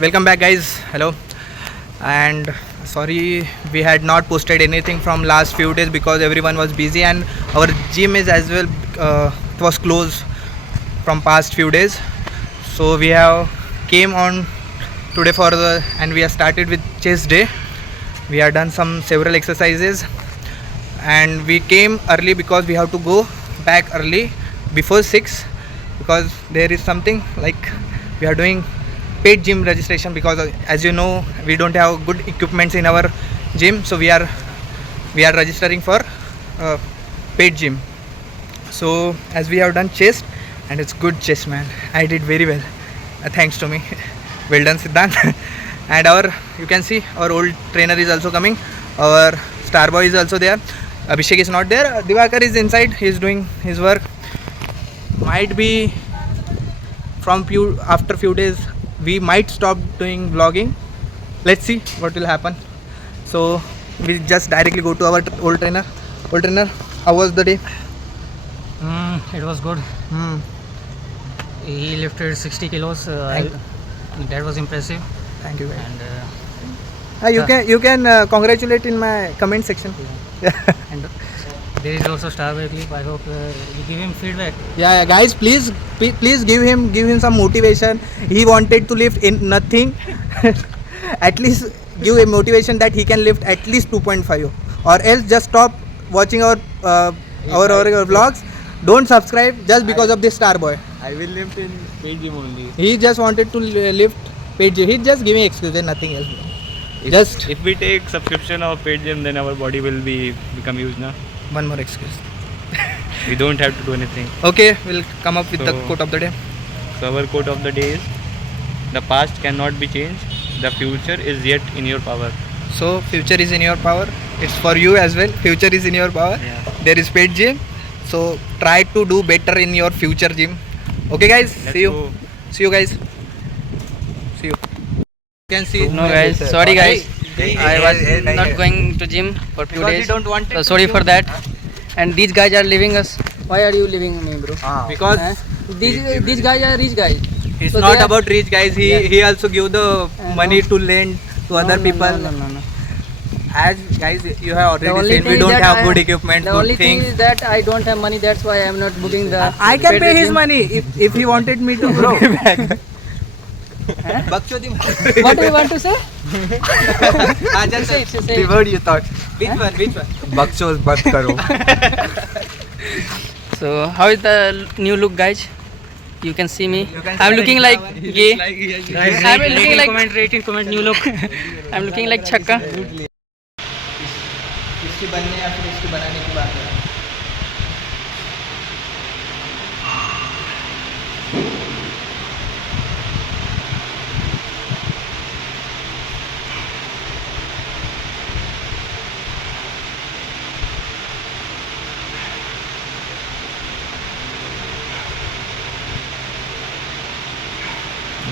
Welcome back, guys. Hello. And sorry, we had not posted anything from last few days because everyone was busy, and our gym is as well. It was closed from past few days. So we have came on today for the and we have started with chest day. We have done some several exercises, and we came early because we have to go back early before 6 because there is something like we are doing paid gym registration because as you know we don't have good equipments in our gym, so we are registering for paid gym. So as we have done chest, and it's good chest, man. I did very well, thanks to me. Well done, Siddhant. And our, you can see our old trainer is also coming, our star boy is also there. Abhishek is not there, Divakar is inside, he is doing his work. Might be from few after few days we might stop doing vlogging. Let's see what will happen. So we just directly go to our old trainer. Old trainer, how was the day? It was good. Hmm. He lifted 60 kilos. That was impressive. Thank you, guys. And You can congratulate in my comment section. and there is also Starboy clip. I hope you give him feedback. Yeah, guys, please give him some motivation. He wanted to lift in nothing. At least give a motivation that he can lift at least 2.5, or else just stop watching our vlogs. Don't subscribe just because of this star boy. I will lift in paid gym only. He just wanted to lift paid gym. He's just giving excuses, nothing else. If we take subscription of paid gym, then our body will become huge, na. One more excuse. We don't have to do anything. Okay, we'll come up with the So- quote of the day. So our quote of the day is: the past cannot be changed. The future is yet in your power. So future is in your power. It's for you as well. Future is in your power. Yeah. There is paid gym. So try to do better in your future gym. Okay, guys. Let's See you. go. See you, guys. See you. You can see. No guys, sorry guys. I was not going to gym for few Because you days. don't want it So to sorry do. for that. And these guys are leaving us. Why are you leaving me, bro? Because Huh? These guys are rich guys. it's So not they are- about rich guys. He also give the money to lend to other people. No. As guys, you have The already only seen thing we is don't that have I- good equipment, The good only thing things. is that I don't have money. That's why I am not booking the. I can paid pay his gym. money if he wanted me to bro. Bakchodi. What do you want to say? Just Say it, say the it. word you thought. Which one? Which one? बकचोद मत करो. So how is the new look, guys? You can see me. You can I'm see looking the like Java. gay. Guys, I'm looking like comment new look. I'm looking like chakka. इसकी बनने या फिर इसकी बनाने की बात है.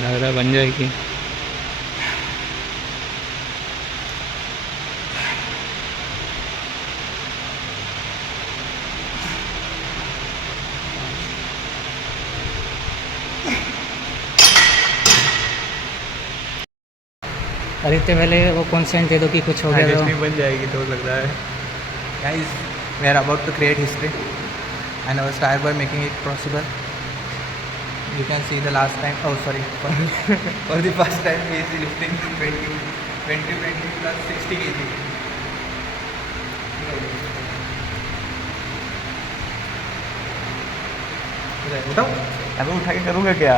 लग रहा है बन जाएगी. अरे इतने पहले वो कॉन्सेंट दे दो कि कुछ हो गया तो. बन जाएगी तो लग रहा है. Guys, we are about to create history, and our star boy making it possible. You can see the last time. Oh, sorry. For the first time, he is lifting 20 plus 60 kg. उठाओ. अबे उठा के करूँगा क्या?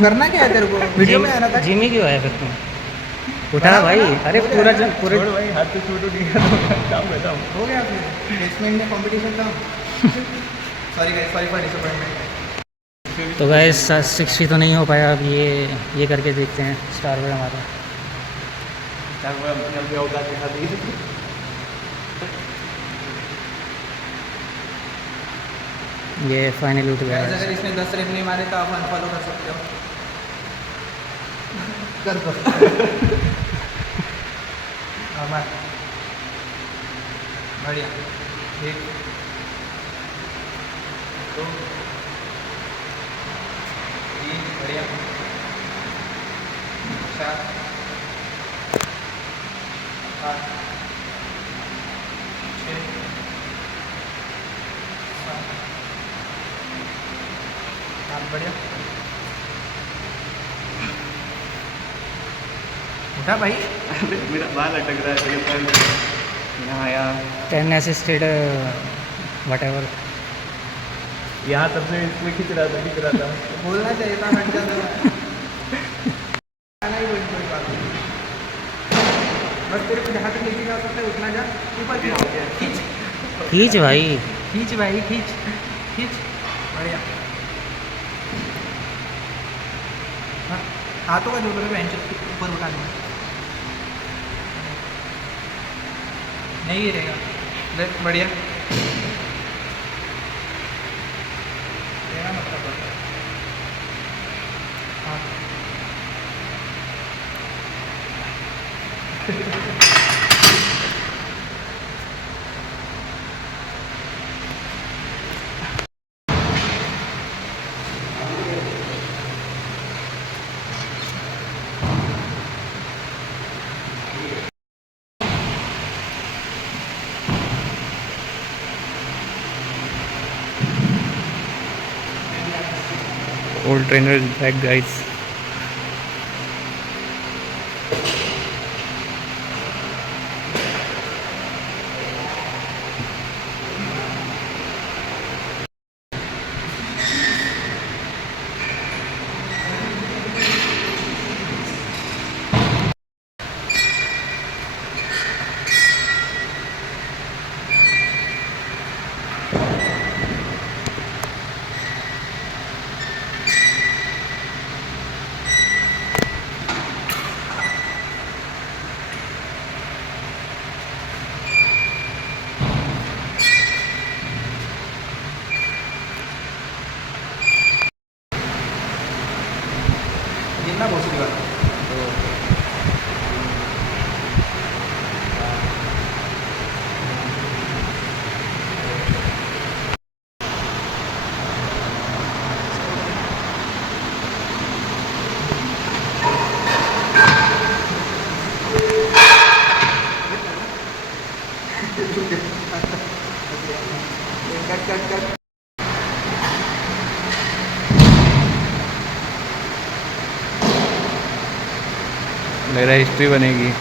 करना क्या है तेरे को? वीडियो में आना था. जिमी क्यों आया फिर तुम? उठा भाई. अरे पूरा पूरे छोड़ भाई, हाथ से छोटो ठीक है तो काम करता हूँ. हो गया फिर. बेसमेंट में कंपटीशन था. Sorry guys, sorry for disappointment. तो गैस 60 तो नहीं हो पाया. अब ये करके देखते हैं स्टार बॉय हमारा. अपने औकात दिखा दी. ये फाइनली उठ गया. Guys, अगर इसने 10 रेप नहीं मारे तो आप अनफॉलो कर सकते हो. कर दो. हाँ, मार. बढ़िया. 1 2 3 बढ़िया. 4 आठ, छः, सात, बढ़िया। उठा भाई। मेरा बाल अटक रहा है पैर में। यहाँ यहाँ 10 असिस्टेड वट एवर। यहाँ तब से इसमें खींच रहा था बोलना चाहिए था, हट जाता। आना ही कोई बात नहीं। बस तेरे को जहाँ तक लेके जा सकता है उतना जा। ऊपर खींच खींच भाई। खींच भाई, खींच खींच, बढ़िया। हाँ, हाथों का जो करो बेंच ऊपर उठा दो, नहीं रहेगा। देख बढ़िया, तेरा मतलब बढ़िया। हाँ old trainer is back, guys. गिरना बहुत सी बात। Cut cut cut. मेरा हिस्ट्री बनेगी।